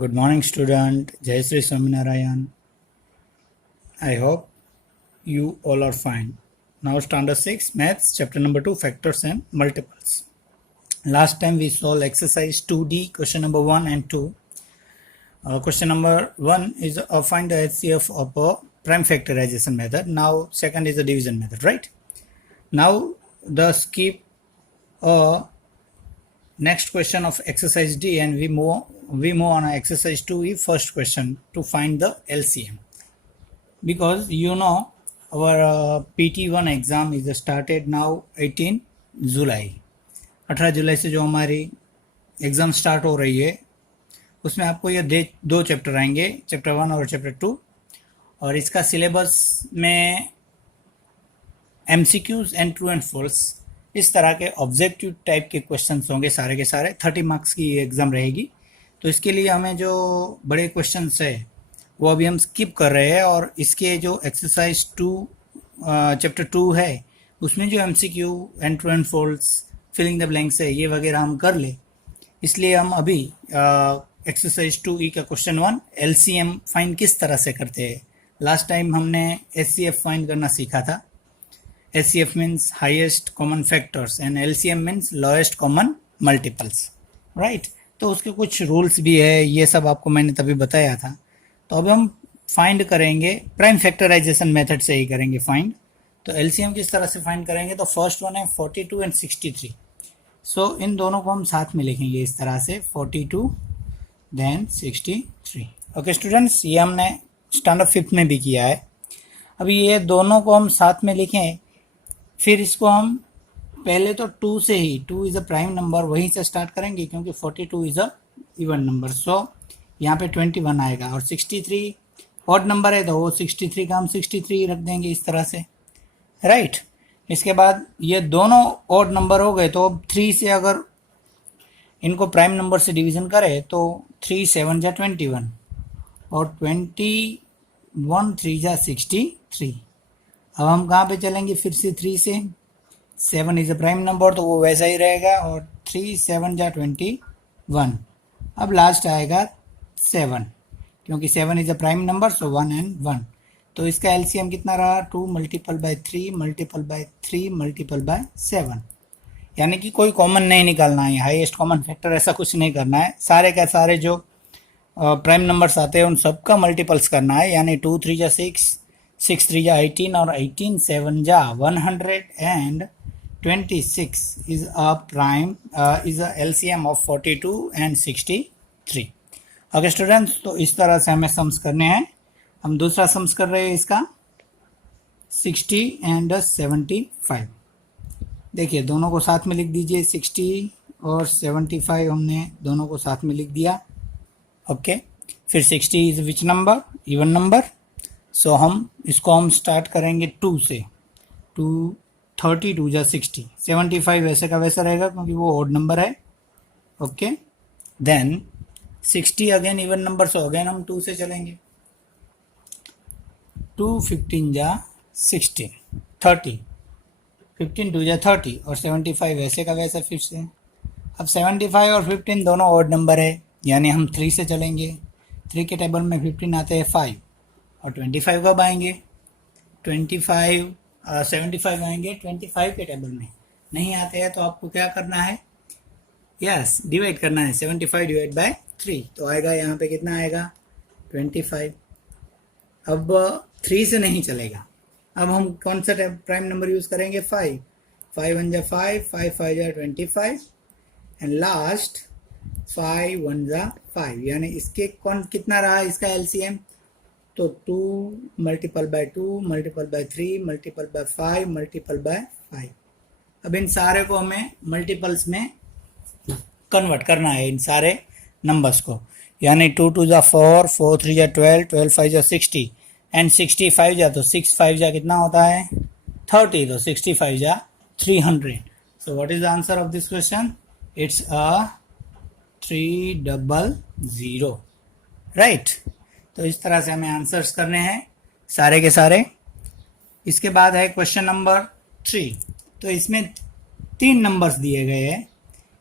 Good morning, student. Jai Sri Swaminarayan. I hope you all are fine. Now, standard 6, maths, chapter number 2, factors and multiples. Last time we solved exercise 2D, question number 1 and 2. Question number 1 is find the HCF of a prime factorization method. Now, second is the division method, right? Now, the skip next question of exercise D and we move on exercise 2E, first question to find the LCM. Because you know our PT1 exam is started now 18 जुलाई 18 जुलाई से जो हमारी exam start हो रही है उसमें आपको ये दो चैप्टर आएंगे, चैप्टर 1 और चैप्टर 2, और इसका सिलेबस में MCQs and true and false इस तरह के ऑब्जेक्टिव टाइप के क्वेश्चंस होंगे सारे के सारे। 30 मार्क्स की ये एग्ज़ाम रहेगी, तो इसके लिए हमें जो बड़े क्वेश्चंस है वो अभी हम स्किप कर रहे हैं, और इसके जो एक्सरसाइज 2 चैप्टर 2 है उसमें जो MCQ and true and false filling the blanks है ये वगैरह हम कर ले। इसलिए हम अभी एक्सरसाइज 2E का क्वेश्चन 1 LCM फाइंड किस तरह से करते हैं। लास्ट टाइम हमने HCF फाइंड करना सीखा था। HCF means highest common factors and LCM means lowest common multiples, right? तो उसके कुछ रूल्स भी है, ये सब आपको मैंने तभी बताया था। तो अब हम फाइंड करेंगे प्राइम फैक्टराइजेशन मेथड से ही करेंगे फाइंड। तो LCM किस तरह से फाइंड करेंगे, तो फर्स्ट वन है 42 एंड 63। सो इन दोनों को हम साथ में लिखेंगे इस तरह से 42 देन 63। ओके स्टूडेंट्स, ये हमने स्टैंडर्ड 5th में भी किया है। अभी ये दोनों को हम साथ में लिखें, फिर इसको हम पहले तो 2 से ही, 2 इज़ अ प्राइम नंबर, वहीं से स्टार्ट करेंगे क्योंकि 42 इज़ अ इवन नंबर। सो यहाँ पे 21 आएगा, और 63 ऑड नंबर है तो वो 63 का हम 63 रख देंगे इस तरह से, राइट। इसके बाद ये दोनों ऑड नंबर हो गए, तो अब 3 से अगर इनको प्राइम नंबर से डिवीज़न करें तो 3 7 जा 21 और 21 3 जा 63। अब हम कहाँ पे चलेंगे, फिर से 3 से, 7 इज़ अ प्राइम नंबर तो वो वैसा ही रहेगा, और 3 7 जा 21। अब लास्ट आएगा 7, क्योंकि 7 is a prime number, so 1 and 1। तो इसका LCM कितना रहा, 2 multiple by 3 multiple by 3 multiple bye 7। यानी कि कोई कॉमन नहीं निकालना है, हाईएस्ट कॉमन फैक्टर ऐसा कुछ नहीं करना है। सारे का सारे जो प्राइम नंबर्स आते हैं उन सबका मल्टीपल्स करना है, यानी 2 3 जा 6, 6 3 जा 18 और 18 7 जा 100 and 26 is a prime is a LCM of 42 and 63। Okay students, तो इस तरह से हमें सम्स करने हैं। हम दूसरा सम्स कर रहे हैं इसका 60 एंड 75। देखिए दोनों को साथ में लिख दीजिए, 60 और 75 हमने दोनों को साथ में लिख दिया। ओके, फिर 60 is which number, even number. So हम इसको हम स्टार्ट करेंगे 2 से, 2 32 जा 60, 75 वैसे का वैसा रहेगा क्योंकि वो ऑड नंबर है। Okay, then 60 again even number, so again हम 2 से चलेंगे, 2 15 जा 16, 30, 15 2 जा 30 और 75 वैसे का वैसा फिर से। अब 75 और 15 दोनों ऑड नंबर है, यानी हम 3 से चलेंगे। 3 के टेबल में 15 आते हैं 5, और 25 कब आएंगे, 75 आएंगे 25 के टेबल में। नहीं आते हैं तो आपको क्या करना है, यस डिवाइड करना है, 75 डिवाइड बाय 3 तो आएगा यहाँ पे कितना आएगा 25। अब 3 से नहीं चलेगा, अब हम कौन सा प्राइम नंबर यूज़ करेंगे, 5 5 1 जा 5, 5 5 जा 25 एंड लास्ट 5 1 जा 5, यानी इसके कौन कितना रहा इसका LCM, तो 2 multiple by 2 multiple by 3 multiple bye 5 multiple bye 5। अब इन सारे को हमें मल्टीपल्स में कन्वर्ट करना है, इन सारे नंबर्स को, यानी 2 2 जा 4, 4 3 जा 12, 12 5 जा 60 एंड 65 जा, तो 6 5 जा कितना होता है 30, तो 65 जा 300। So what is the answer of this question, it's a 300, right. तो इस तरह से हमें आंसर्स करने हैं सारे के सारे। इसके बाद है क्वेश्चन नंबर 3। तो इसमें 3 नंबर्स दिए गए हैं।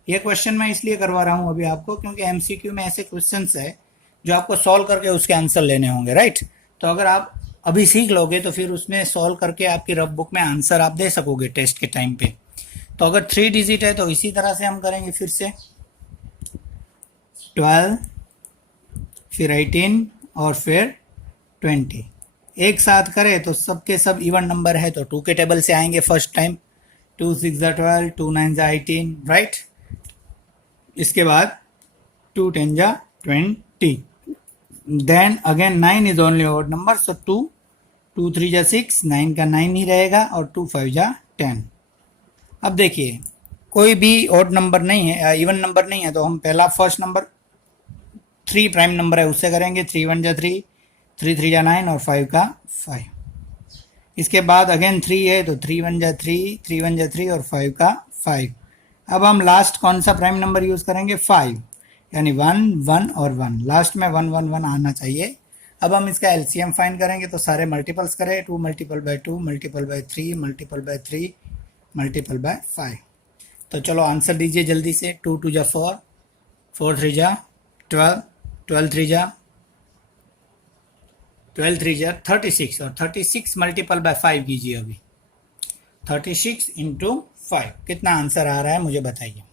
ये क्वेश्चन मैं इसलिए करवा रहा हूँ अभी आपको क्योंकि MCQ में ऐसे क्वेश्चंस है जो आपको सॉल्व करके उसके आंसर लेने होंगे, राइट। तो अगर आप अभी सीख लोगे तो फिर उसमें सॉल्व करके आपकी रफ बुक में आंसर आप दे सकोगे टेस्ट के टाइम पे। तो अगर 3 डिजिट है तो इसी तरह से हम करेंगे फिर से 12, फिर 18 और फिर 20 एक साथ करें तो सबके सब इवन नंबर है तो 2 के टेबल से आएंगे फर्स्ट टाइम। 2 6 जा 12, 2 9 जा 18, राइट। इसके बाद 2 10 जा 20, then again 9 is only odd number, so 2 3 जा 6, 9 का 9 ही रहेगा और 2 5 जा 10। अब देखिए कोई भी ऑड नंबर नहीं है, इवन नंबर नहीं है, तो हम पहला फर्स्ट नंबर 3 प्राइम नंबर है उससे करेंगे। 3 1 जा 3, 3 3 जा 9 और 5 का 5। इसके बाद अगेन 3 है तो 3 1 जा 3, 3 1 जा 3 और 5 का 5। अब हम लास्ट कौन सा प्राइम नंबर यूज़ करेंगे? 5, यानी 1 1 और 1, लास्ट में 1 1 1 आना चाहिए। अब हम इसका एलसीएम फाइंड करेंगे तो सारे मल्टीपल्स करें। 2 multiple by 2 multiple by 3 multiple by 3 multiple bye 5। तो चलो आंसर दीजिए जल्दी से। 2 2 जा 4, 4 3 जा 12, 12 3 जा 36 और 36 मल्टीपल बाय 5 कीजिए अभी। 36 इंटू 5 कितना आंसर आ रहा है मुझे बताइए।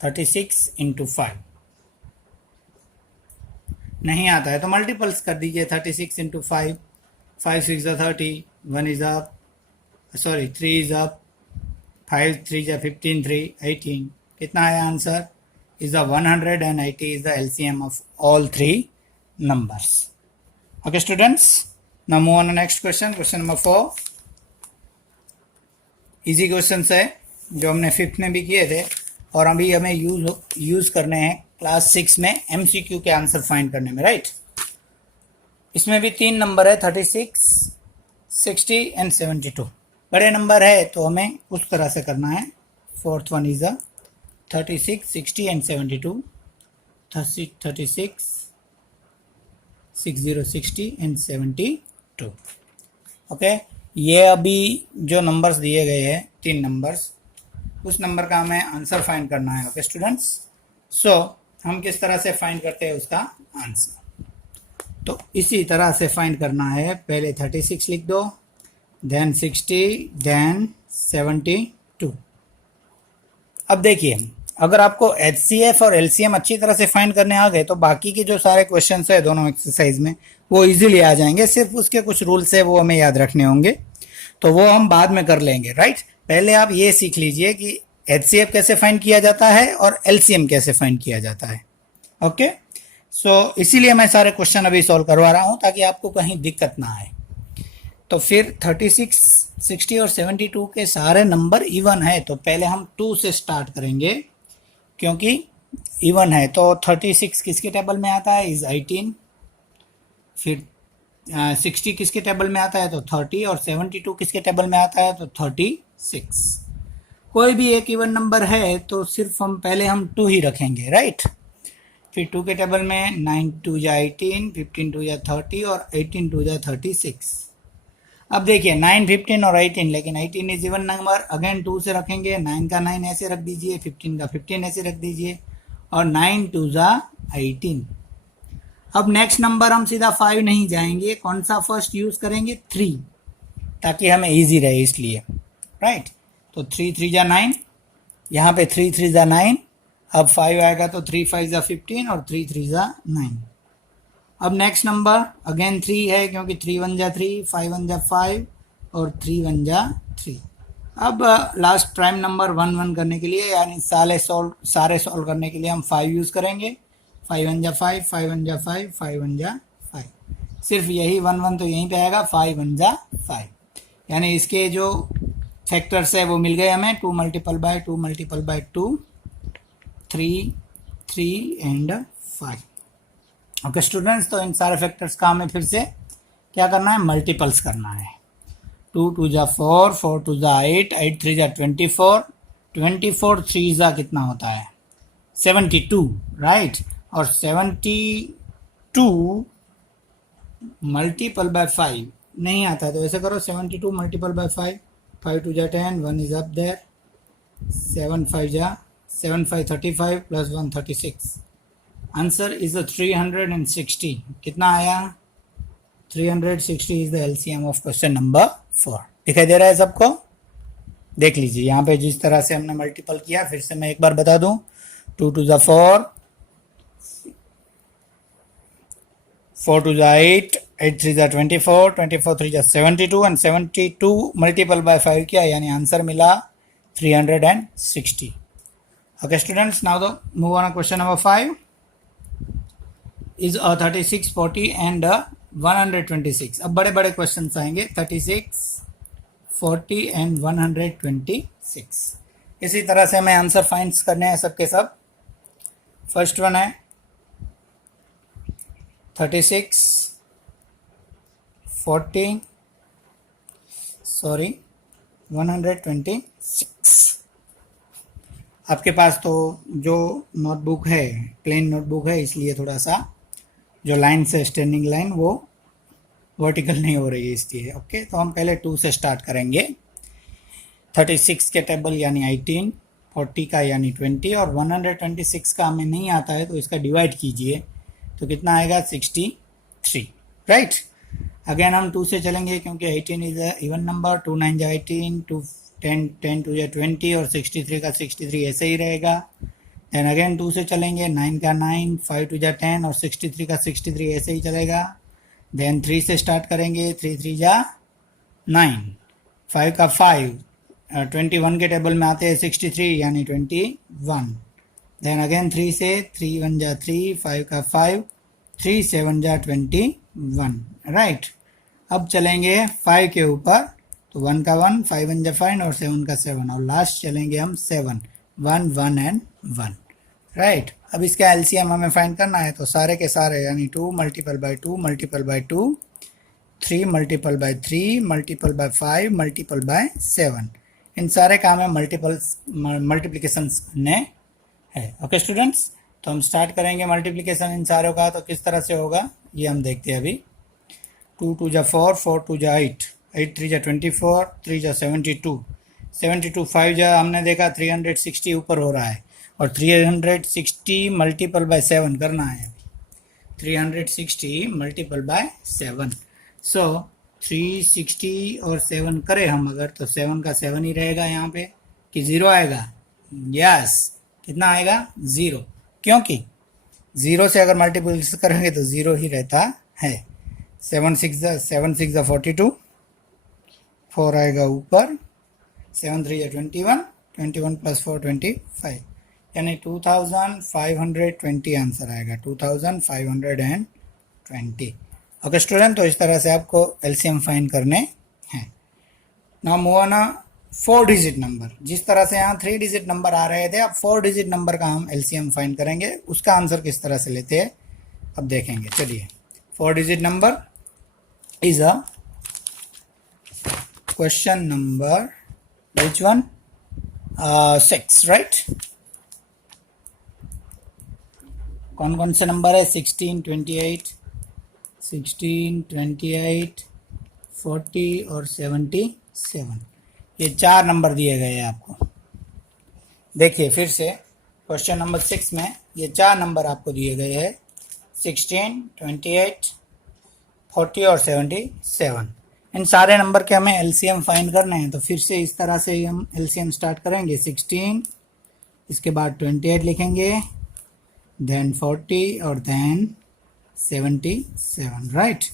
36 इंटू 5 नहीं आता है तो मल्टीपल्स कर दीजिए। 36 इंटू 5, 5 6 जा 30, 1 is up, sorry 3 is up, 5 3 जा 15, 3 18। कितना आया answer? Is the 180 is the LCM of all 3 numbers. Okay students, now move on to next question, question number 4. Easy questions है जो हमने 5th में भी किए थे और अभी हमें यूज करने हैं क्लास 6 में एमसीक्यू के आंसर फाइंड करने में, राइट। इसमें भी 3 नंबर है, 36 60 एंड 72। बड़े नंबर है तो हमें उस तरह से करना है। Fourth one is the 36 60 and 72, 36 60 60 and 72। Okay, ये अभी जो नंबर्स दिए गए हैं 3 नंबर्स, उस नंबर का हमें आंसर फाइंड करना है। ओके स्टूडेंट्स, सो हम किस तरह से फाइंड करते हैं उसका आंसर, तो इसी तरह से फाइंड करना है। पहले 36 लिख दो, देन 60, देन 72। अब देखिए अगर आपको एचसीएफ और एलसीएम अच्छी तरह से फाइंड करने आ गए तो बाकी के जो सारे क्वेश्चंस है दोनों एक्सरसाइज में वो इजीली आ जाएंगे। सिर्फ उसके कुछ रूल्स है वो हमें याद रखने होंगे, तो वो हम बाद में कर लेंगे, राइट। पहले आप ये सीख लीजिए कि एचसीएफ कैसे फाइंड किया जाता है और एलसीएम कैसे फाइंड किया जाता है। ओके, सो इसीलिए मैं सारे क्वेश्चन अभी सॉल्व करवा रहा हूँ ताकि आपको कहीं दिक्कत ना आए। तो फिर 36 60 और 72 के सारे नंबर इवन है तो पहले हम 2 से स्टार्ट करेंगे क्योंकि इवन है। तो 36 किसके टेबल में आता है? इज 18। फिर 60 किसके टेबल में आता है? तो 30। और 72 किसके टेबल में आता है? तो 36। कोई भी एक इवन नंबर है तो सिर्फ हम पहले 2 ही रखेंगे, राइट। फिर 2 के टेबल में 9 2 जा 18, 15 2 जा 30 और 18 2 जा 36। अब देखिए 9 15 और 18, लेकिन 18 इज इवन नंबर, अगेन 2 से रखेंगे। 9 का 9 ऐसे रख दीजिए, 15 का 15 ऐसे रख दीजिए और 9 2 जा 18। अब नेक्स्ट नंबर हम सीधा 5 नहीं जाएंगे, कौन सा फर्स्ट यूज करेंगे? 3, ताकि हमें इजी रहे इसलिए, राइट। तो 3 3 जा 9, यहाँ पे 3 3 जा 9। अब 5 आएगा तो 3 5 जा 15 और 3 3 जा 9। अब नेक्स्ट नंबर अगेन 3 है क्योंकि 3 1 जा 3, 5 1 जा 5 और 3 1 जा 3। अब लास्ट प्राइम नंबर 1 1 करने के लिए, यानी सारे सॉल्व करने के लिए हम 5 यूज़ करेंगे। 5 1 जा 5, 5 1 जा 5, 5 1 जा 5। सिर्फ यही 1 1 तो यहीं पे आएगा, 5 1 जा 5। यानी इसके जो फैक्टर्स है वो मिल गए हमें। 2 multiple by 2 multiple by 2, 3 3 and 5। Okay students, तो इन सारे फैक्टर्स का हमें फिर से क्या करना है? मल्टीपल्स करना है। 2 2 जा 4, 4 2 जा 8, 8 3 जा 24, 24 3 जा कितना होता है? 72, राइट। और 72 मल्टीपल बाय 5 नहीं आता है तो ऐसे करो, 72 मल्टीपल बाय 5, 5 2 जा 10, 1 इज अप देयर, 7 5 जा 7 5 35 प्लस 1 36, आंसर इज 360। कितना आया? 360 is the LCM of question number 4। दिखाई दे रहा है सबको? देख लीजिए यहाँ पे जिस तरह से हमने मल्टीपल किया, फिर से मैं एक बार बता दूं। 2 to the 4, 4 to the 8, 8 3 the 24, 24 3 the 72 and 72 multiple bye 5 किया, यानी आंसर मिला 360। Okay students, now the move on to question number 5 is 36, 40 and 126। अब बड़े बड़े क्वेश्चंस आएंगे, 36, 40 एंड 126। इसी तरह से हमें आंसर फाइंड करने हैं सबके सब। फर्स्ट वन है 36, 40, सॉरी 126। आपके पास तो जो नोटबुक है प्लेन नोटबुक है, इसलिए थोड़ा सा जो लाइन से स्टैंडिंग लाइन वो वर्टिकल नहीं हो रही है इसलिए। ओके, तो हम पहले 2 से स्टार्ट करेंगे। 36 के टेबल यानी 18, 40 का यानी 20 और 126 का हमें नहीं आता है, तो इसका डिवाइड कीजिए तो कितना आएगा? 63। राइट, अगेन हम 2 से चलेंगे क्योंकि 18 इज अ इवन नंबर। 2 9 जा 18, 2 10 10 2 जा 20 और 63 का 63 ऐसे ही रहेगा। देन अगेन 2 से चलेंगे, 9 का 9, 5 2 जा 10 और 63 का 63 ऐसे ही चलेगा। देन 3 से स्टार्ट करेंगे, 3 3 जा 9, 5 का 5, 21 के टेबल में आते हैं 63 यानी 21। देन अगेन 3 से, 3 1 जा 3, 5 का 5, 3 7 जा 21। राइट, अब चलेंगे 5 के ऊपर, तो 1 का 1, 5 1 जा 5 और 7 का 7 और लास्ट चलेंगे हम 7, 1 1 एंड 1। राइट, अब इसका एलसीएम हमें फाइंड करना है, तो सारे के सारे यानी 2 multiple by 2 multiple by 2, 3 multiple by 3 multiple bye 5 multiple bye 7, इन सारे काम में मल्टीप्लिकेशन करने है। ओके स्टूडेंट्स, तो हम स्टार्ट करेंगे मल्टीप्लिकेशन इन सारों का। तो किस तरह से होगा ये हम देखते हैं अभी। 2 2 जा 4, 4 2 जा 8, 8 3 जा 24, 3 जा 72, 72 5 जा हमने देखा 360 ऊपर हो रहा है और 360 मल्टीपल बाय 7 करना है। 360 मल्टीपल बाय 7, सो 360 और 7 करें हम अगर, तो 7 का 7 ही रहेगा यहाँ पे कि 0 आएगा? यस, कितना आएगा? 0, क्योंकि 0 से अगर मल्टीप्लिकेशन करेंगे तो 0 ही रहता है। 7 6 जा 42, 4 आएगा ऊपर, 7 3 जा 21, 21 प्लस 4 25, यानी 2520 आंसर आएगा, 2520। ओके स्टूडेंट, तो इस तरह से आपको एलसीएम फाइंड करने हैं। Now move on 4 digit number. जिस तरह से यहाँ 3 डिजिट नंबर आ रहे थे, अब 4 डिजिट नंबर का हम एलसीएम फाइंड करेंगे। उसका आंसर किस तरह से लेते हैं अब देखेंगे। चलिए, 4 digit number is a question number which one 6, right. कौन कौन से नंबर है? 16 28, 40 और 77, ये 4 नंबर दिए गए हैं आपको। देखिए फिर से क्वेश्चन नंबर 6 में ये 4 नंबर आपको दिए गए हैं, 16 28 40 और 77। इन सारे नंबर के हमें एलसीएम फाइंड करने हैं। तो फिर से इस तरह से हम एलसीएम स्टार्ट करेंगे। 16, इसके बाद 28 लिखेंगे, देन 40 और देन 77। राइट,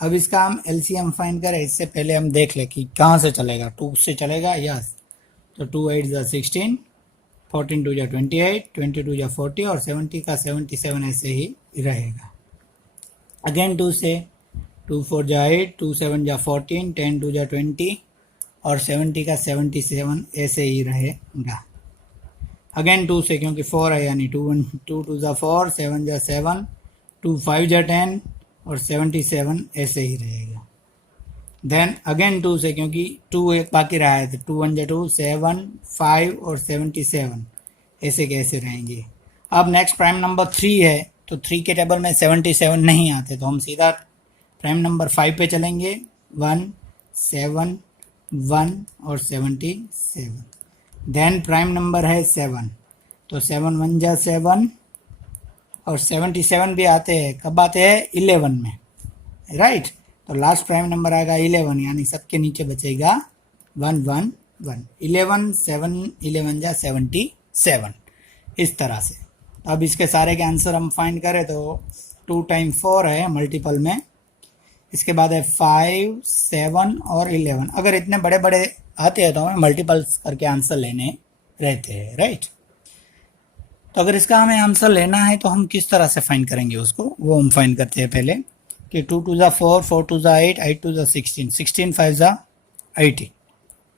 अब इसका हम एलसीएम फाइंड करें इससे पहले हम देख लें कि कहाँ से चलेगा। 2 से चलेगा? यस, तो 2 8 जा 16, 14 2 जा 28, 22 जा 40 और 70 का 77 ऐसे ही रहेगा। अगेन 2 से, 2 4 जा 8, 2 7 जा 14, 10 2 जा 20 और 70 का 77 ऐसे ही रहेगा। अगेन 2 से, क्योंकि 4 है यानी 2 2 जा 4, 7 जा 7, 2 5 जा 10 और 77 ऐसे ही रहेगा। देन अगेन 2 से, क्योंकि 2 एक बाकी रहा है, तो 2 1 जा 2, 7 5 और 77 ऐसे कैसे रहेंगे। अब नेक्स्ट प्राइम नंबर 3 है, तो 3 के टेबल में 77 नहीं आते, तो हम सीधा प्राइम नंबर 5 पे चलेंगे। 1 7 1 और 77। देन प्राइम नंबर है 7, तो 7 1 जा 7 और 77 भी आते हैं, कब आते हैं? 11 में, राइट। तो लास्ट प्राइम नंबर आएगा 11, यानी सबके नीचे बचेगा 111। 11 7 11 जा 77, इस तरह से। अब इसके सारे के आंसर हम फाइंड करें तो 2 टाइम 4 है मल्टीपल में, इसके बाद है 5 7 और 11। अगर इतने बड़े बड़े आते हैं तो हमें मल्टीपल्स करके आंसर लेने रहते हैं, राइट। तो अगर इसका हमें आंसर लेना है तो हम किस तरह से फाइंड करेंगे उसको, वो हम फाइंड करते हैं पहले कि 2 2 ज़ा 4, 4 2 ज़ा 8, 8 2 ज़ा 16, 16 5 ज़ा 80,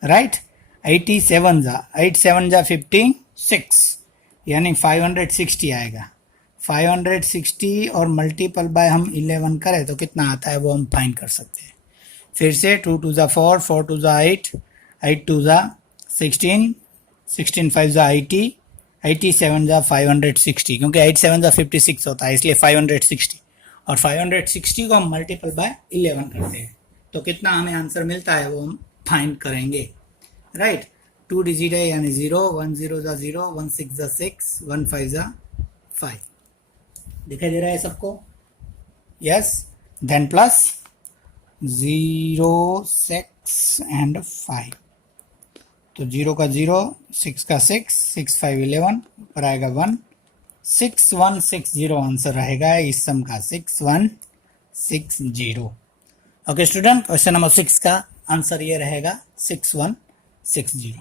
राइट। 87 ज़ा 8 7 ज़ा 56, यानी 560 आएगा। 560 और मल्टीपल बाय हम 11 करें तो कितना आता है वो हम फाइंड कर सकते हैं। फिर से 2 2 ज़ा 4, 4 2 ज़ा 8, 8 2 ज़ा 16, 16 5 ज़ा 80, 87 ज़ा 560, क्योंकि 8 7 ज़ा 56 होता है इसलिए 560, और 560 को हम मल्टीपल बाय 11 करते हैं तो कितना हमें आंसर मिलता है वो हम फाइंड करेंगे, राइट। 2 डिजिट है यानी 0, 1 0 ज़ा 0, 1 6 ज़ा 6, 1 5 ज़ा 5। दिखाई दे रहा है सबको? यस। देन प्लस 0 6 एंड 5, तो 0 का 0, 6 का 6, 6 5 11, ऊपर आएगा 1, 6160 आंसर रहेगा इस सम का, 6160। ओके स्टूडेंट, क्वेश्चन नंबर 6 का आंसर ये रहेगा 6160।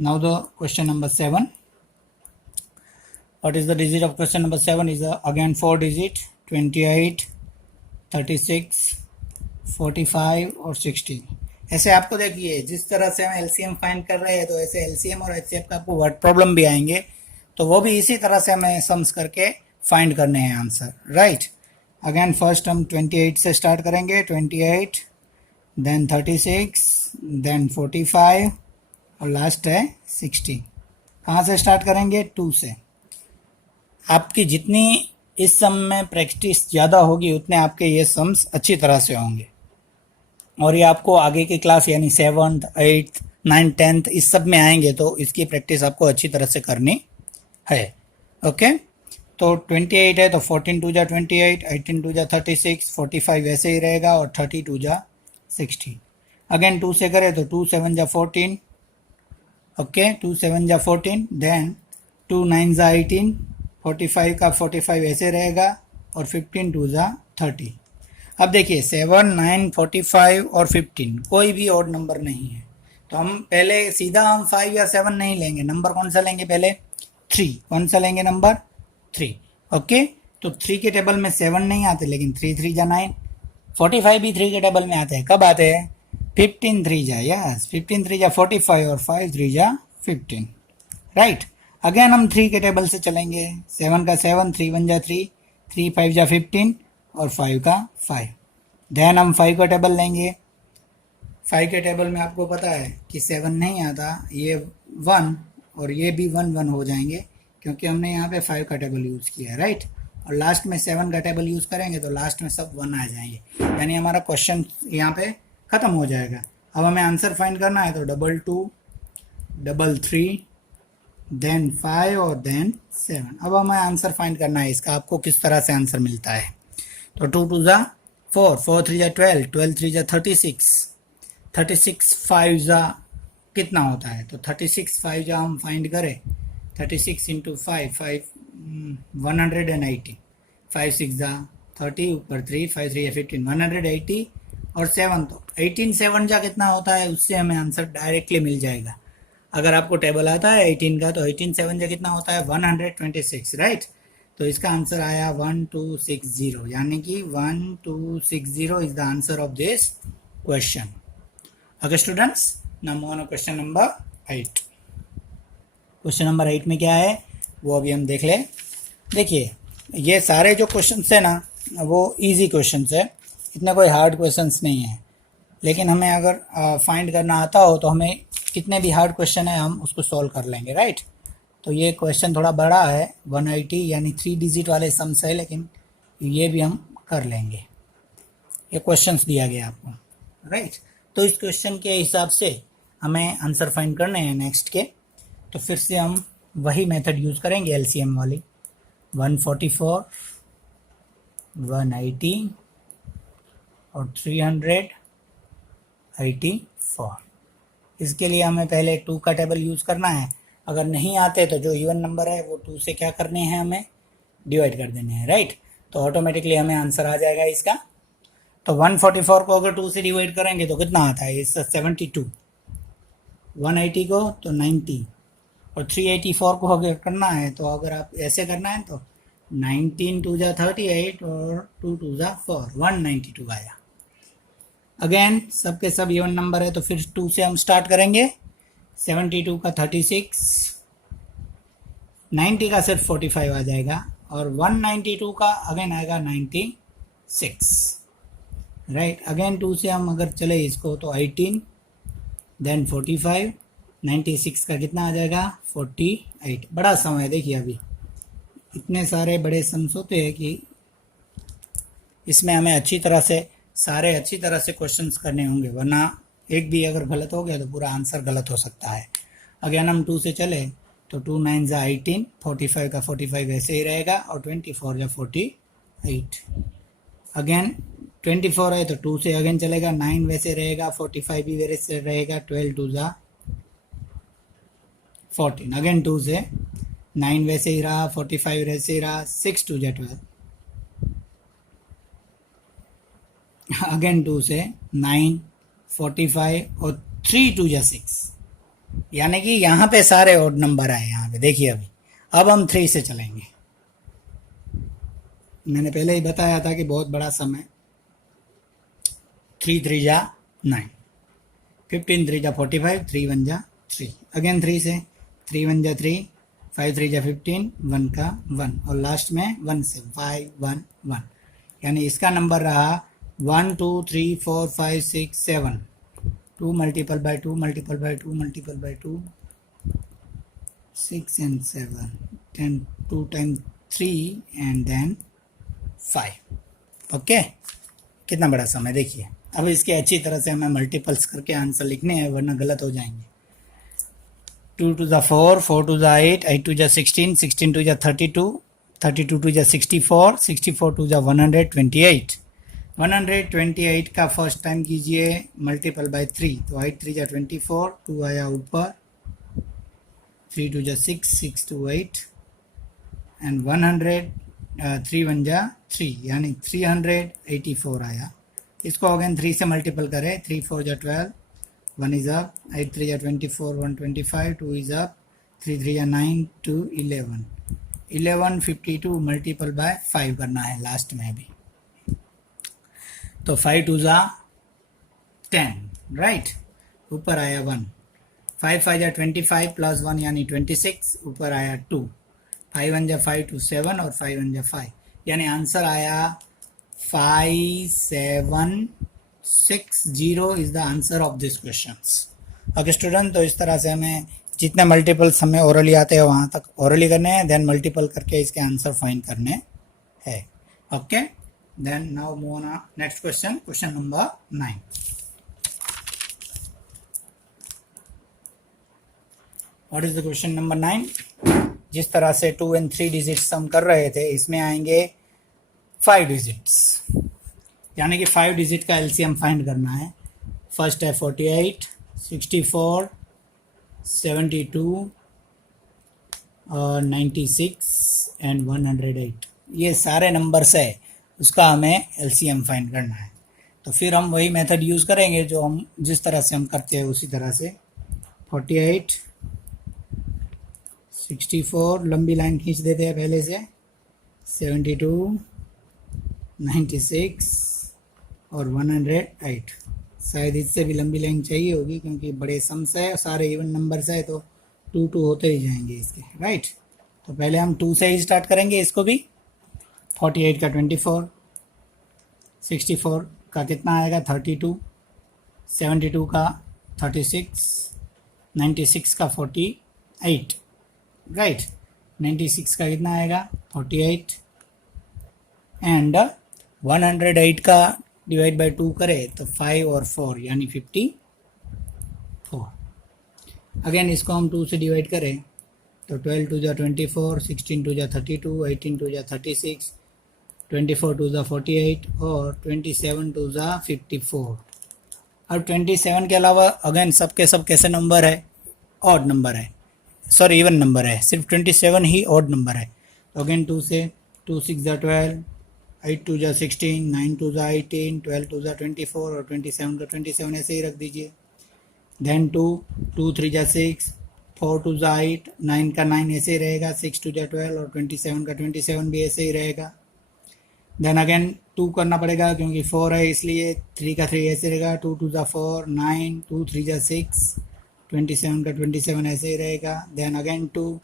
Now the question number 7। What is the digit of question number 7? Is again 4 digit, 28, 36, 45 और 16। ऐसे आपको देखिए जिस तरह से हम एलसीएम फाइंड कर रहे हैं तो ऐसे एलसीएम और एचसीएफ का आपको वर्ड प्रॉब्लम भी आएंगे, तो वो भी इसी तरह से हमें सम्स करके फाइंड करने हैं आंसर, राइट। अगेन फर्स्ट हम 28 से स्टार्ट करेंगे, 28, देन 36, देन 45 और लास्ट है 16। कहाँ से स्टार्ट करेंगे? 2 से। आपकी जितनी इस सम में प्रैक्टिस ज़्यादा होगी उतने आपके ये सम्स अच्छी तरह से होंगे, और ये आपको आगे की क्लास यानी 7th 8th 9th 10th इस सब में आएंगे तो इसकी प्रैक्टिस आपको अच्छी तरह से करनी है। ओके, तो 28 है तो 14 2 जा 28, 18 2 जा 36, 45 वैसे ही रहेगा और 32 जा 16। अगेन 2 से करें तो 2 7 जा 14, ओके 2 7 जा 14, देन 2 9 जा 18, 45 का 45 ऐसे रहेगा और 15 2 जा 30। अब देखिए 7 9 45 और 15 कोई भी ऑड नंबर नहीं है, तो हम पहले सीधा हम 5 या 7 नहीं लेंगे, नंबर कौन सा लेंगे? पहले 3। कौन सा लेंगे? नंबर 3। ओके, तो 3 के टेबल में 7 नहीं आते, लेकिन 3 3 जा 9, 45 भी 3 के टेबल में आते हैं। कब आते हैं? 15 3 जा, यस 15 3 जा 45 और 5 3 जा 15, राइट। अगेन हम 3 के टेबल से चलेंगे, 7 का 7, 3 1 जा 3, 3 5 जा 15 और 5 का 5। देन हम 5 का टेबल लेंगे, 5 के टेबल में आपको पता है कि 7 नहीं आता, ये 1 और ये भी 1 1 हो जाएंगे क्योंकि हमने यहाँ पे 5 का टेबल यूज़ किया है, राइट। और लास्ट में 7 का टेबल यूज़ करेंगे तो लास्ट में सब 1 आ जाएंगे, यानी हमारा क्वेश्चन यहाँ पे ख़त्म हो जाएगा। अब हमें आंसर फाइंड करना है तो 2 2 3 3, देन 5 और देन 7। अब हमें आंसर फाइंड करना है इसका, आपको किस तरह से आंसर मिलता है। तो 2 2 जा 4, 4 3 जा 12, 12 3 जा 36, 36 5 जा कितना होता है? तो 36 5 जा हम फाइंड करें, 36 इंटू 5 180, 5 6 जा 30, ऊपर 3 5 3 या 15, 180 और 7, तो 18 7 जा कितना होता है उससे हमें आंसर डायरेक्टली मिल जाएगा। अगर आपको टेबल आता है 18 का तो 18 7 जा कितना होता है? 126, राइट। तो इसका आंसर आया 1260, यानी कि 1260 is the answer of this question. Okay students, now move on question number 8। Question number 8 में क्या है वो अभी हम देख ले। देखिए ये सारे जो क्वेश्चंस है ना वो इजी क्वेश्चंस है, इतने कोई हार्ड क्वेश्चंस नहीं है, लेकिन हमें अगर फाइंड करना आता हो तो हमें कितने भी हार्ड क्वेश्चन है हम उसको सॉल्व कर लेंगे, राइट। तो ये क्वेश्चन थोड़ा बड़ा है, 180 यानी 3 डिजिट वाले सम्स है, लेकिन ये भी हम कर लेंगे। ये क्वेश्चंस दिया गया आपको, राइट। तो इस क्वेश्चन के हिसाब से हमें आंसर फाइंड करने हैं नेक्स्ट के, तो फिर से हम वही मेथड यूज़ करेंगे एलसीएम वाली। 144, 180 और 384। इसके लिए हमें पहले 2 का टेबल यूज़ करना है। अगर नहीं आते तो जो इवन नंबर है वो 2 से क्या करने हैं, हमें डिवाइड कर देने हैं, राइट। तो ऑटोमेटिकली हमें आंसर आ जाएगा इसका। तो 144 को अगर 2 से डिवाइड करेंगे तो कितना आता है, इससे 72, 180 को तो 90 और 384 को अगर करना है तो अगर आप ऐसे करना है तो 19 2 जा 38 और 2 2 जा 4, 192 आया। अगेन सबके सब इवन नंबर है तो फिर 2 से हम स्टार्ट करेंगे। 72 का 36, 90 का सिर्फ 45 आ जाएगा और 192 का अगेन आएगा 96, राइट। अगेन 2 से हम अगर चले इसको तो 18, देन 45, 96 का कितना आ जाएगा 48। बड़ा सम है, देखिए अभी इतने सारे बड़े सम्स होते हैं कि इसमें हमें अच्छी तरह से क्वेश्चंस करने होंगे, वरना एक भी अगर गलत हो गया तो पूरा आंसर गलत हो सकता है। अगेन हम 2 से चले तो 2 9 जा 18, 45 का 45 वैसे ही रहेगा और 24 जा 48। अगेन 24 है तो 2 से अगेन चलेगा, 9 वैसे रहेगा, 45 भी वैसे रहेगा, 12 2 जा 14। अगेन 2 से 9 वैसे ही रहा, 45 वैसे ही रहा, 6 2 जा 12। अगेन 2 से 9, 45 और 3 2 जा 6, यानी कि यहाँ पे सारे ऑड नंबर आए यहाँ पे, देखिए अभी। अब हम 3 से चलेंगे। मैंने पहले ही बताया था कि बहुत बड़ा सम है। 3 3 जा 9, 15 3 जा 45, 3 1 जा 3। अगेन 3 से 3 1 जा 3, 5 3 जा 15, 1 का 1 और लास्ट में 1 से 5 1 1, यानी इसका नंबर रहा 1 2 3 4 5 6 7, 2 multiple by 2 multiple by 2 multiple by 2, 6 and 7, 10 2 times 3 and then 5। Okay, कितना बड़ा समय देखिए। अब इसके अच्छी तरह से हमें मल्टीपल्स करके आंसर लिखने हैं, वरना गलत हो जाएंगे। 2 2 जा 4, 4 2 जा 8, 8 2 जा 16, 16 2 जा 32, 32 2 जा 64, 64 2 जा 128। 128 का फर्स्ट टाइम कीजिए मल्टीपल बाय 3, तो 8 3 जा 24, 2 आया ऊपर, 3 2 जा 6, 6 2 8 एंड 3 1 जा 3, यानी 384 आया। इसको अगेन 3 से मल्टीपल करें, 3 4 जा 12, 1 इज अप, 8 3 जा 24, 125, 2 इज अप, 3 3 जा 9, 2 11, 1152 मल्टीपल बाय 5 करना है लास्ट में भी। तो 5 2 जा 10, राइट, ऊपर आया 1, 5 5 जा 25 प्लस 1 यानी 26, ऊपर आया 2, 5 1 जा 5 2 7 और 5 1 जा 5, यानी आंसर आया 5760 is the answer of this questions. Okay student, तो इस तरह से हमें जितने मल्टीपल्स हमें ओरली आते हैं वहाँ तक ओरली करने हैं, देन मल्टीपल करके इसके आंसर फाइंड करने हैं। Okay, then now move on next question, question number 9। What is the question number 9? जिस तरह से 2 and 3 डिजिट्स हम कर रहे थे, इसमें आएंगे 5 डिजिट्स, यानी कि 5 डिजिट का एलसीएम फाइंड करना है। फर्स्ट है 48, 64, 72 और 96 एंड 108। ये सारे नंबर्स है, उसका हमें एलसीएम फाइंड करना है। तो फिर हम वही मेथड यूज़ करेंगे जो हम जिस तरह से हम करते हैं उसी तरह से। 48, 64 लंबी लाइन खींच देते हैं पहले से, 72, 96 और 108। शायद इससे भी लंबी लाइन चाहिए होगी क्योंकि बड़े सम्स है, सारे इवन नंबर्स है, तो 2 2 होते ही जाएंगे इसके, राइट। तो पहले हम 2 से ही स्टार्ट करेंगे इसको भी। 48 का 24, 64 का कितना आएगा 32, 72 का 36, 96 का 48, राइट। 96 का कितना आएगा 48 एंड 108 का डिवाइड बाय 2 करें तो 5 और 4 यानी 54। अगेन इसको हम 2 से डिवाइड करें तो 12 टू जा 24, 16 टू जा 32, 18 टू जा 36, 24 टू जा 48 और 27 टू जा 54। अब 27 के अलावा अगेन सब के सब कैसे नंबर है, ऑड नंबर है, सॉरी इवन नंबर है, सिर्फ 27 ही ऑड नंबर है। तो अगेन 2 से 2 6 जा 12, 8 टू जा 16, 9 टू जा 18, 12 टू जा 24 और 27 का 27 ऐसे ही रख दीजिए। देन 2 2 3 जा 6, 4 टू जा 8, 9 का 9 ऐसे ही रहेगा, 6 टू जा 12 और 27 का 27 भी ऐसे ही रहेगा। देन अगेन 2 करना पड़ेगा क्योंकि 4 है इसलिए, 3 का 3 ऐसे रहेगा, 2 टू जा 4, 9, 2 3 जा 6, 27 का 27 ऐसे ही रहेगा। देन अगेन 2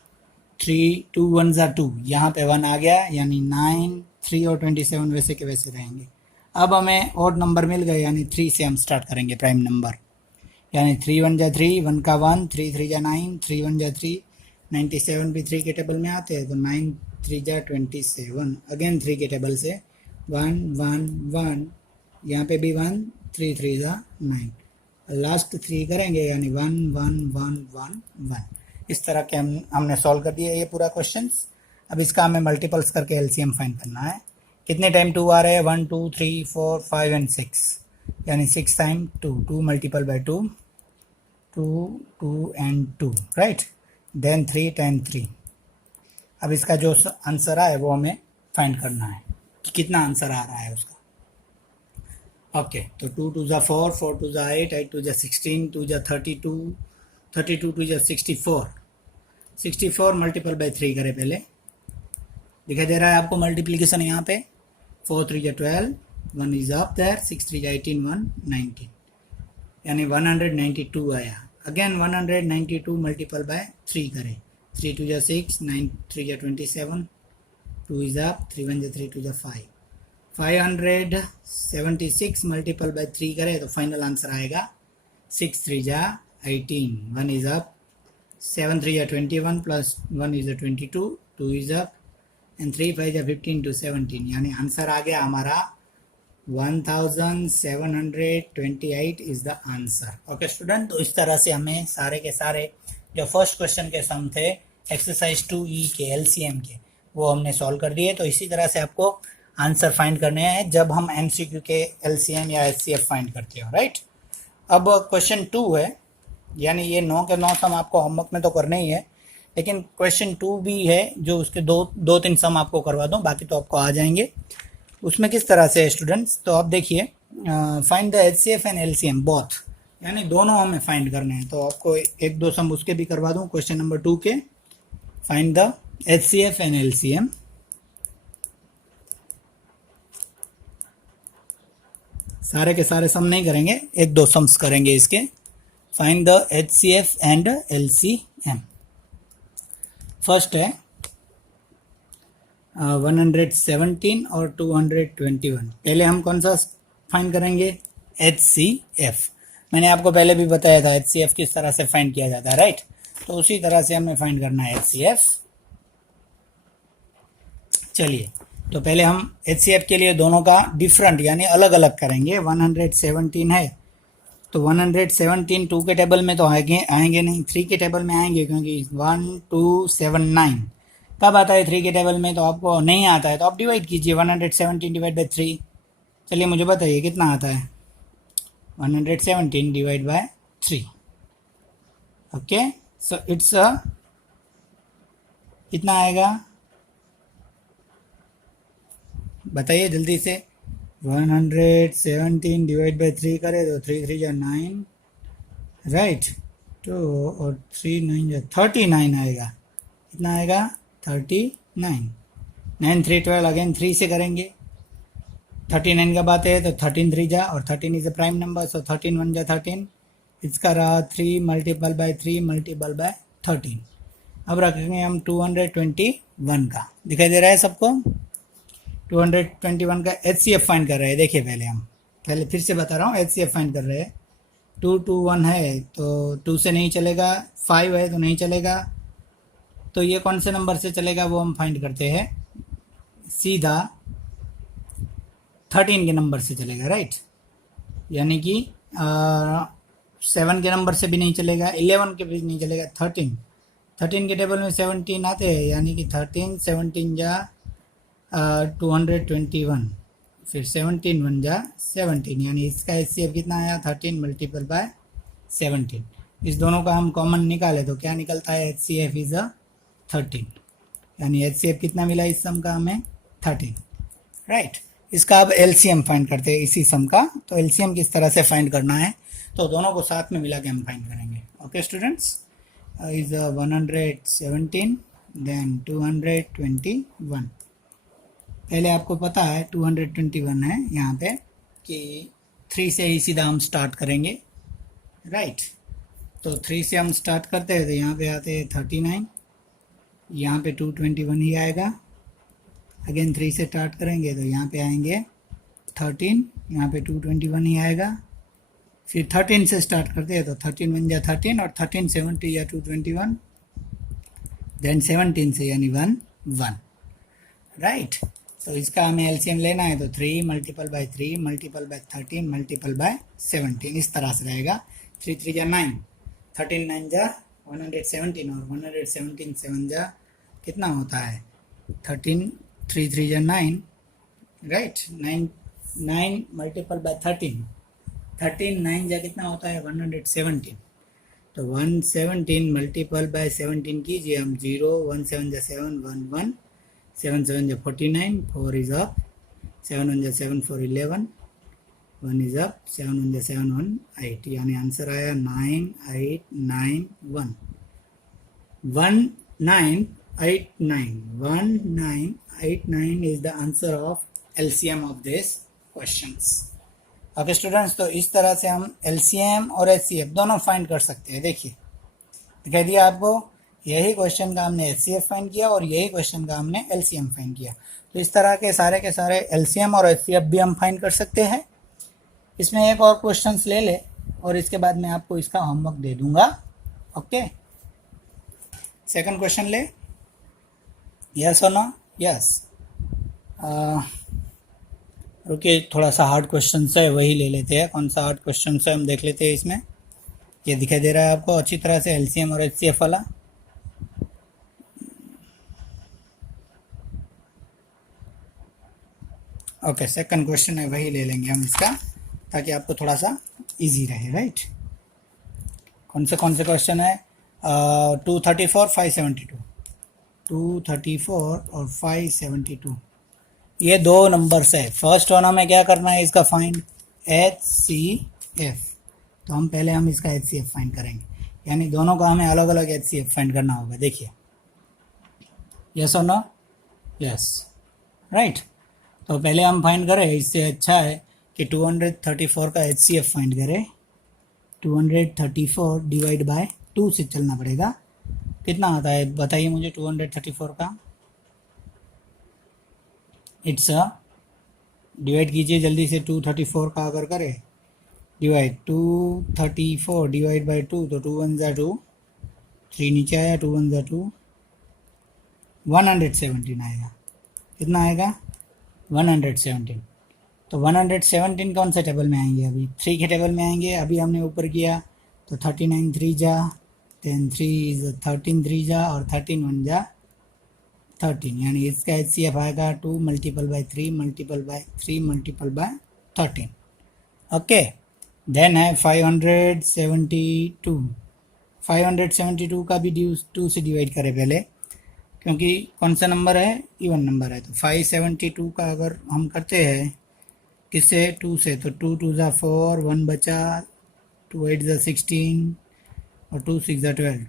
3 2 1 जा 2, यहाँ पे 1 आ गया यानी 9, 3 और 27 वैसे के वैसे रहेंगे। अब हमें ऑड नंबर मिल गए यानी 3 से हम स्टार्ट करेंगे प्राइम नंबर, यानी 3 1 जा 3, 1 का 1, 3 3 जा 9, 3 1 जा 3, 97 भी 3 के टेबल में आते हैं तो 9 3 जा 27, अगेन 3 के टेबल से 1 1 1, यहाँ पे भी 1, 3 3 जा 9, लास्ट 3 करेंगे यानी 1 1 1 1 1। इस तरह के हमने सॉल्व कर दिया ये पूरा क्वेश्चन। अब इसका हमें मल्टीपल्स करके एलसीएम फाइंड करना है। कितने टाइम 2 आ रहे हैं, 1 2 3 4 5 एंड 6, यानी 6 time 2, 2 multiple by 2, 2 2 and 2, right. Then 3 time 3। अब इसका जो आंसर आए वो हमें फाइंड करना है कि कितना आंसर आ रहा है उसका। ओके, तो 2 2 जा 4, 4 2 जा 8, 8 2 जा 16, 2 जा 32, 32 2 जा 64, 64 मल्टीपल बाय 3 करें पहले, दिखाई दे रहा है आपको मल्टीप्लिकेशन यहाँ पे। 4 3 जा 12, 1 इज अप देयर, 6 3 जा 18, 1 19, यानी 192 आया। अगेन 192 मल्टीपल बाय 3 करें, 3 2 जा 6, 9 3 जा 27, 2 इज अप, 3 1 जा 3, 2 जा 5, 576 मल्टीपल बाय 3 करें तो फाइनल आंसर आएगा 6 3 जा 18, 1 इज अप, 7 3 जा 21 plus 1 is 22, 2 is up and 3 5 जा 15 to 17, यानी आंसर आ गया हमारा 1728 is the answer. Okay student, तो इस तरह से हमें सारे के सारे जो फर्स्ट क्वेश्चन के सम थे एक्सरसाइज 2E के एलसीएम के वो हमने सॉल्व कर दिए। तो इसी तरह से आपको आंसर फाइंड करने हैं जब हम एमसीक्यू के एलसीएम या एचसीएफ फाइंड करते हो, राइट। अब क्वेश्चन 2 है, यानी ये 9 के 9 सम आपको होमवर्क में तो करने ही है, लेकिन क्वेश्चन 2 भी है जो उसके दो तीन सम आपको करवा दूँ, बाकी तो आपको आ जाएंगे। उसमें किस तरह से है स्टूडेंट्स, तो आप देखिए, find the HCF and LCM both, यानी दोनों हमें फाइंड करने हैं। तो आपको एक दो सम उसके भी करवा दूँ। क्वेश्चन नंबर 2 के find the HCF and LCM. सारे के सारे सम नहीं करेंगे, एक दो सम्स करेंगे इसके। Find the HCF and LCM. First है 117 और 221। पहले हम कौन सा फाइंड करेंगे, एचसीएफ। मैंने आपको पहले भी बताया था एचसीएफ किस तरह से फाइंड किया जाता है, राइट। तो उसी तरह से हमें फाइंड करना है एचसीएफ। चलिए, तो पहले हम एचसीएफ के लिए दोनों का डिफरेंट यानी अलग अलग करेंगे। 117 है तो 117 2 के टेबल में तो आएंगे नहीं, 3 के टेबल में आएंगे, क्योंकि 1279 कब आता है 3 के टेबल में, तो आपको नहीं आता है तो आप डिवाइड कीजिए, 117 डिवाइड बाई 3। चलिए मुझे बताइए कितना आता है, 117 divide by 3। Okay, so it's कितना आएगा, बताइए जल्दी से। 117 डिवाइड बाई 3 करें तो 3 3 जा 9, राइट। तो और 3 9 जा 39 आएगा। कितना आएगा, 39। 9 3 12, अगेन 3 से करेंगे। 39 का बात है तो 13 3 जा, और 13 इज अ प्राइम नंबर, सो 13 1 जा 13। इसका रहा 3 मल्टीपल बाय 3 मल्टीपल बाय 13। अब रखेंगे हम 221 का, दिखाई दे रहा है सबको। 221 का एचसीएफ फाइंड कर रहे हैं। देखिए पहले फिर से बता रहा हूँ, एचसीएफ फाइंड कर रहे हैं। 221 है तो 2 से नहीं चलेगा, 5 है तो नहीं चलेगा, तो ये कौन से नंबर से चलेगा वो हम फाइंड करते हैं, सीधा 13 के नंबर से चलेगा, राइट। यानी कि 7 के नंबर से भी नहीं चलेगा, 11 के भी नहीं चलेगा, 13 13 के टेबल में 17 आते हैं, यानी कि 13 17 जा 221, फिर 17 1 जा 17, यानी इसका HCF कितना आया 13 मल्टीपल बाय 17। इस दोनों का हम कॉमन निकाले तो क्या निकलता है, HCF इज 13, यानी HCF कितना मिला इस सम का हमें 13, राइट। इसका अब LCM फाइंड करते हैं इसी सम का। तो LCM किस तरह से फाइंड करना है, तो दोनों को साथ में मिला के हम फाइंड करेंगे। Okay students, is 117 then 221। पहले आपको पता है 221 है यहाँ पे कि 3 से ही सीधा हम स्टार्ट करेंगे, राइट। तो 3 से हम स्टार्ट करते हैं तो यहाँ पे आते हैं 39, यहाँ पे 221 ही आएगा। अगेन 3 से स्टार्ट करेंगे तो यहाँ पे आएंगे 13, यहाँ पे 221 ही आएगा। फिर 13 से स्टार्ट करते हैं तो 13 1 जा 13 और 13 70 या 221, देन 17 से यानी 1 1, राइट। तो इसका हमें LCM लेना है तो 3 multiple by 3 multiple by 13 multiple bye 17, इस तरह से रहेगा। 3 3 जा 9, 13 9 जा 117 और 117 7 जा कितना होता है 13, 3 3 जा 9, राइट। 9 मल्टीपल बाय 13, 13 9 जा कितना होता है 117। तो 117 मल्टीपल बाय 17 कीजिए हम, 0 1 7 जा 7 1 1, 7 7 जा 49, 4 इज अप, 7 1 जा 7 4 11, 1 इज अप, 7 1 जा 7 1 8, यानी आंसर आया 9 8 9 1 1 9 8 9 1 9 8 9 is the answer of LCM of this questions। Okay students, तो इस तरह से हम LCM और HCF दोनों फाइंड कर सकते हैं। देखिए दिखाई दिया आपको, यही क्वेश्चन का हमने HCF फाइंड किया और यही क्वेश्चन का हमने LCM फाइंड किया। तो इस तरह के सारे LCM और HCF भी हम फाइंड कर सकते हैं। इसमें एक और क्वेश्चंस ले ले और इसके बाद मैं आपको इसका होमवर्क दे दूंगा। ओके, सेकंड क्वेश्चन ले, यस और नो? यस। रुकिए, थोड़ा सा हार्ड क्वेश्चन है वही ले लेते हैं। कौन सा हार्ड क्वेश्चन है हम देख लेते हैं। इसमें ये दिखाई दे रहा है आपको अच्छी तरह से LCM और HCF वाला। ओके, सेकंड क्वेश्चन है वही ले लेंगे हम इसका, ताकि आपको थोड़ा सा इजी रहे, राइट। कौन से क्वेश्चन है? 234 572, 234 और 572, ये दो नंबर्स है। फर्स्ट वन हमें क्या करना है इसका फाइंड, HCF। तो हम इसका HCF फाइंड करेंगे, यानी दोनों का हमें अलग अलग HCF फाइंड करना होगा। देखिए, यस और नो? Yes, right. तो पहले हम फाइंड करें, इससे अच्छा है कि 234 का HCF फाइंड करें। 234 डिवाइड बाय 2 से चलना पड़ेगा। कितना आता है बताइए मुझे 234 का? इट्स डिवाइड कीजिए जल्दी से। 234 का अगर करें डिवाइड, 234 डिवाइड बाय 2, तो 2 1 जा 2, 3 नीचे आया, 2 1 जा 2, 117 आएगा। कितना आएगा? 117। तो 117 कौन से टेबल में आएंगे? अभी 3 के टेबल में आएंगे। अभी हमने ऊपर किया तो 39 3 जा, 10 3 इज 13 3 जा और 13 1 जा 13, यानी इसका HCF आएगा 2 multiple by 3 multiple by 3 multiple by 13। Okay, then है 572। 572 का भी 2 से डिवाइड करें पहले, क्योंकि कौन सा नंबर है? इवन नंबर है। तो 572 का अगर हम करते हैं किससे? 2 से, तो 2 2 जा 4, 1 बचा, 2 8 जा 16 और 2 6 जा 12,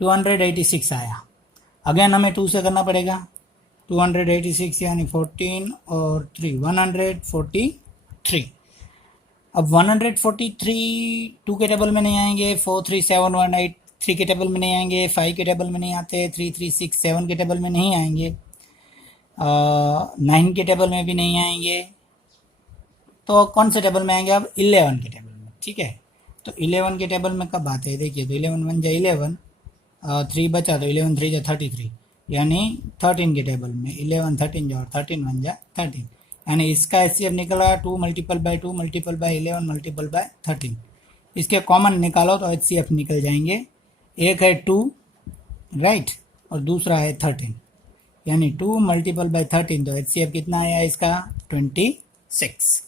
286 आया। अगेन हमें 2 से करना पड़ेगा। 286 यानी 14 और 3 143। अब 143 2 के टेबल में नहीं आएंगे, 4 3 7 1 8 3 के टेबल में नहीं आएंगे, 5 के टेबल में नहीं आते, 3 3 6 7 के टेबल में नहीं आएंगे, 9 के टेबल में भी नहीं आएंगे। तो कौन से टेबल में आएंगे? अब 11 के टेबल में, ठीक है। तो 11 के टेबल में कब आते हैं? देखिए, तो 11 1 जा 11, 3 बचा तो 11 3 जा 33, यानी 13 के टेबल में 11 13 जा और 13 1 जा 13, यानी इसका HCF निकला 2 multiple by 2 multiple bye 11 multiple by 13। इसके कॉमन निकालो तो HCF निकल जाएंगे एक है 2, राइट, और दूसरा है 13, यानी 2 मल्टीपल बाय 13, तो HCF कितना आया इसका 26।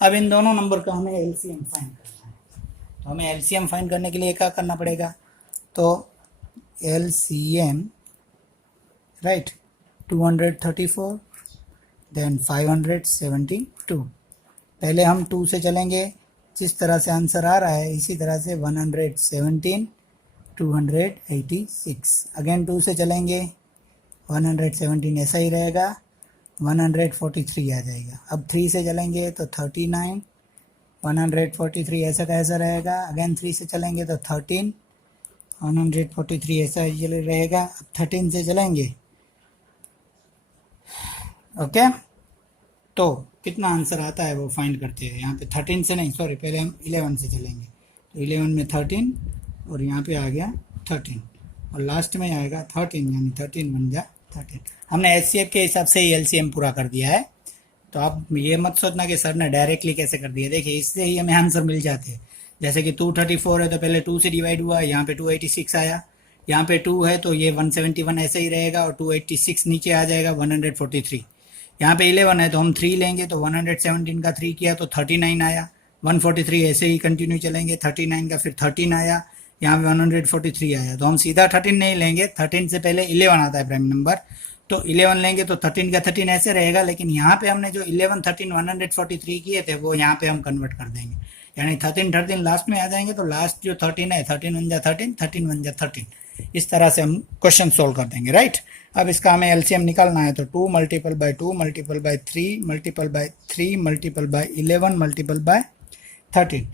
अब इन दोनों नंबर का हमें LCM फाइंड करना है, तो हमें LCM फाइंड करने के लिए क्या करना पड़ेगा, तो LCM, राइट, 234 देन 572। पहले हम 2 से चलेंगे, जिस तरह से आंसर आ रहा है इसी तरह से 117, 286, अगेन 2 से चलेंगे, 117 ऐसा ही रहेगा, 143 आ जाएगा। अब 3 से चलेंगे तो 39, 143 ऐसा कैसा रहेगा, अगेन 3 से चलेंगे तो 13, 143 ऐसा ही रहेगा। अब 13 से चलेंगे, ओके, तो कितना आंसर आता है वो फाइंड करते हैं। यहाँ पे 13 से नहीं, सॉरी, पहले हम 11 से चलेंगे, तो 11 में 13 और यहाँ पे आ गया 13 और लास्ट में आएगा 13, यानी 13 बन गया 13। हमने HCF के हिसाब से ही LCM पूरा कर दिया है, तो आप ये मत सोचना कि सर ने डायरेक्टली कैसे कर दिया। देखिए, इससे ही हमें आंसर मिल जाते हैं। जैसे कि 234 है तो पहले 2 से डिवाइड हुआ, यहाँ पे 286 आया, यहाँ पे 2 है तो ये 171 ऐसे ही रहेगा और 286 नीचे आ जाएगा 143। यहाँ पे 11 है तो हम 3 लेंगे, तो 117 का 3 किया तो 39 आया, 143 ऐसे ही कंटिन्यू चलेंगे, 39 का फिर 13 आया, यहाँ पे 143 आया, तो हम सीधा 13 नहीं लेंगे, 13 से पहले 11 आता है प्राइम नंबर, तो 11 लेंगे तो 13 का 13 ऐसे रहेगा। लेकिन यहाँ पे हमने जो 11, 13, 143 किए थे वो यहाँ पे हम कन्वर्ट कर देंगे, यानी 13, 13 लास्ट में आ जाएंगे, तो लास्ट जो 13 है 13 1 जा 13, 13 1 जा 13, इस तरह से हम क्वेश्चन सोल्व कर देंगे, राइट। अब इसका हमें LCM निकालना है, तो 2 multiple by 2 multiple by 3 multiple by 3 multiple bye 11 multiple by 13।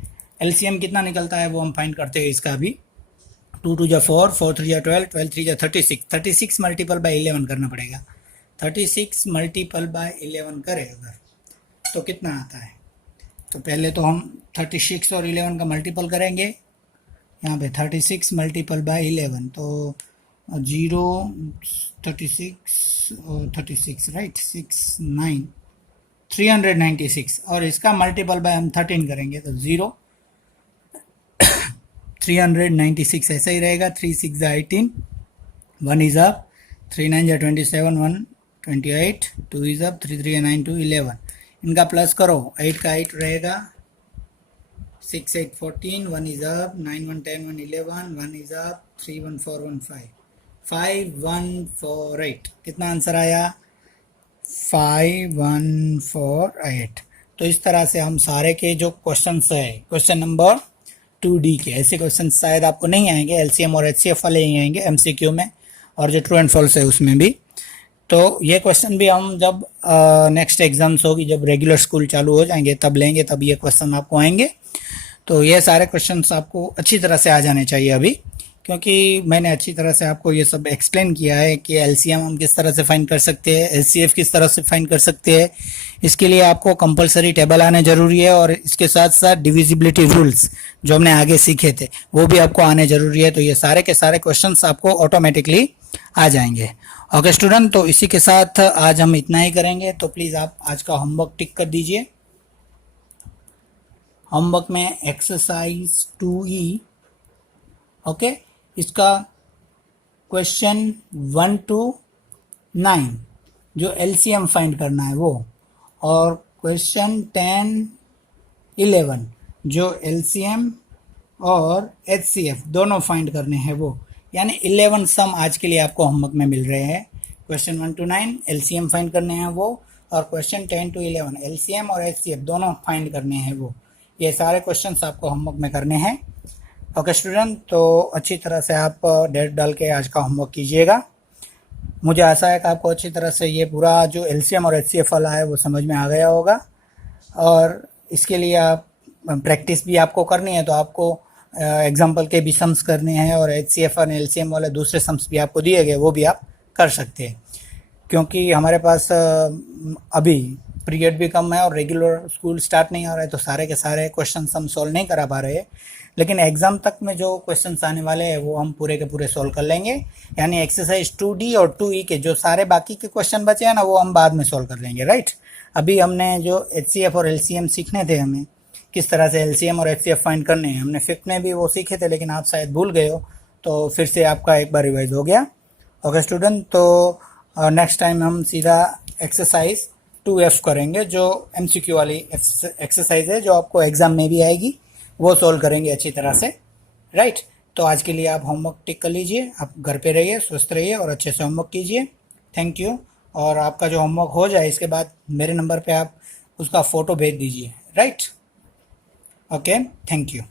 LCM कितना निकलता है वो हम फाइंड करते हैं इसका भी। 2 2 जा 4, 4 3 जा 12, 12 3 जा 36, 36 मल्टीपल बाय 11 करना पड़ेगा। 36 मल्टीपल बाय 11 करें अगर तो कितना आता है, तो पहले तो हम 36 और 11 का मल्टीपल करेंगे, यहाँ पे 36 मल्टीपल बाय 11, तो 0 36 और 36, राइट, 6 9 396, और इसका मल्टीपल बाय हम 13 करेंगे तो 0 396 ऐसा ही रहेगा। 3 6 जा 18, 1 इज अप, 3 9 जा 27, 1 28, 2 इज अप, 3 3 9 2 11, इनका प्लस करो, 8 का 8 रहेगा, 6 8 14, 1 is up, 9 1 10, 1 11, 1 is up, 3 1 4 1 5, 5 1 4 8, कितना आंसर आया 5 1 4 8। तो इस तरह से हम सारे के जो क्वेश्चंस है, क्वेश्चन नंबर 2D के, ऐसे क्वेश्चन शायद आपको नहीं आएंगे, LCM और HCF वाले ही आएंगे MCQ में, और जो ट्रू एंड फॉल्स है उसमें भी। तो ये क्वेश्चन भी हम जब नेक्स्ट एग्जाम्स होगी, जब रेगुलर स्कूल चालू हो जाएंगे तब लेंगे, तब ये क्वेश्चन आपको आएंगे। तो ये सारे क्वेश्चंस आपको अच्छी तरह से आ जाने चाहिए अभी, क्योंकि मैंने अच्छी तरह से आपको ये सब एक्सप्लेन किया है कि LCM हम किस तरह से फाइंड कर सकते हैं, HCF किस तरह से फाइंड कर सकते हैं। इसके लिए आपको कंपलसरी टेबल आने ज़रूरी है, और इसके साथ साथ डिविजिबिलिटी रूल्स जो हमने आगे सीखे थे वो भी आपको आने ज़रूरी है। तो ये सारे के सारे क्वेश्चंस आपको ऑटोमेटिकली आ जाएंगे। ओके स्टूडेंट, तो इसी के साथ आज हम इतना ही करेंगे, तो प्लीज़ आप आज का होमवर्क टिक कर दीजिए। होमवर्क में एक्सरसाइज 2E, ओके, इसका क्वेश्चन 1 to 9 जो LCM फाइंड करना है वो, और क्वेश्चन 10 11 जो LCM और HCF दोनों फाइंड करने हैं वो, यानी 11 सम आज के लिए आपको होमवर्क में मिल रहे हैं। क्वेश्चन 1 to 9 LCM फाइंड करने हैं वो, और क्वेश्चन 10 to 11 LCM और HCF दोनों फाइंड करने हैं वो। ये सारे क्वेश्चंस आपको होमवर्क में करने हैं। ओके स्टूडेंट, तो अच्छी तरह से आप डेट डाल के आज का होमवर्क कीजिएगा। मुझे आशा है कि आपको अच्छी तरह से ये पूरा जो LCM और HCF वाला है वो समझ में आ गया होगा, और इसके लिए आप प्रैक्टिस भी आपको करनी है, तो आपको एग्जाम्पल के भी सम्स करने हैं, और HCF और LCM वाले दूसरे सम्स भी आपको दिए गए वो भी आप कर सकते हैं, क्योंकि हमारे पास अभी पीरियड भी कम है और रेगुलर स्कूल स्टार्ट नहीं हो रहा है, तो सारे के सारे क्वेश्चन हम सॉल्व नहीं करा पा रहे हैं। लेकिन एग्ज़ाम तक में जो क्वेश्चंस आने वाले हैं वो हम पूरे के पूरे सॉल्व कर लेंगे, यानी एक्सरसाइज 2D और 2E के जो सारे बाकी के क्वेश्चन बचे हैं ना वो हम बाद में सॉल्व कर लेंगे, राइट। अभी हमने जो HCF और LCM सीखने थे, हमें किस तरह से LCM और HCF फाइंड करने हैं, हमने 5th में भी वो सीखे थे, लेकिन आप शायद भूल गए हो, तो फिर से आपका एक बार रिवाइज हो गया। ओके स्टूडेंट, तो नेक्स्ट टाइम हम सीधा एक्सरसाइज 2F करेंगे, जो MCQ वाली एक्सरसाइज है जो आपको एग्ज़ाम में भी आएगी, वो सॉल्व करेंगे अच्छी तरह से। राइट, तो आज के लिए आप होमवर्क टिक कर लीजिए, आप घर पे रहिए, स्वस्थ रहिए और अच्छे से होमवर्क कीजिए। Thank you. और आपका जो होमवर्क हो जाए इसके बाद मेरे नंबर पे आप उसका फ़ोटो भेज दीजिए। Right, okay, thank you.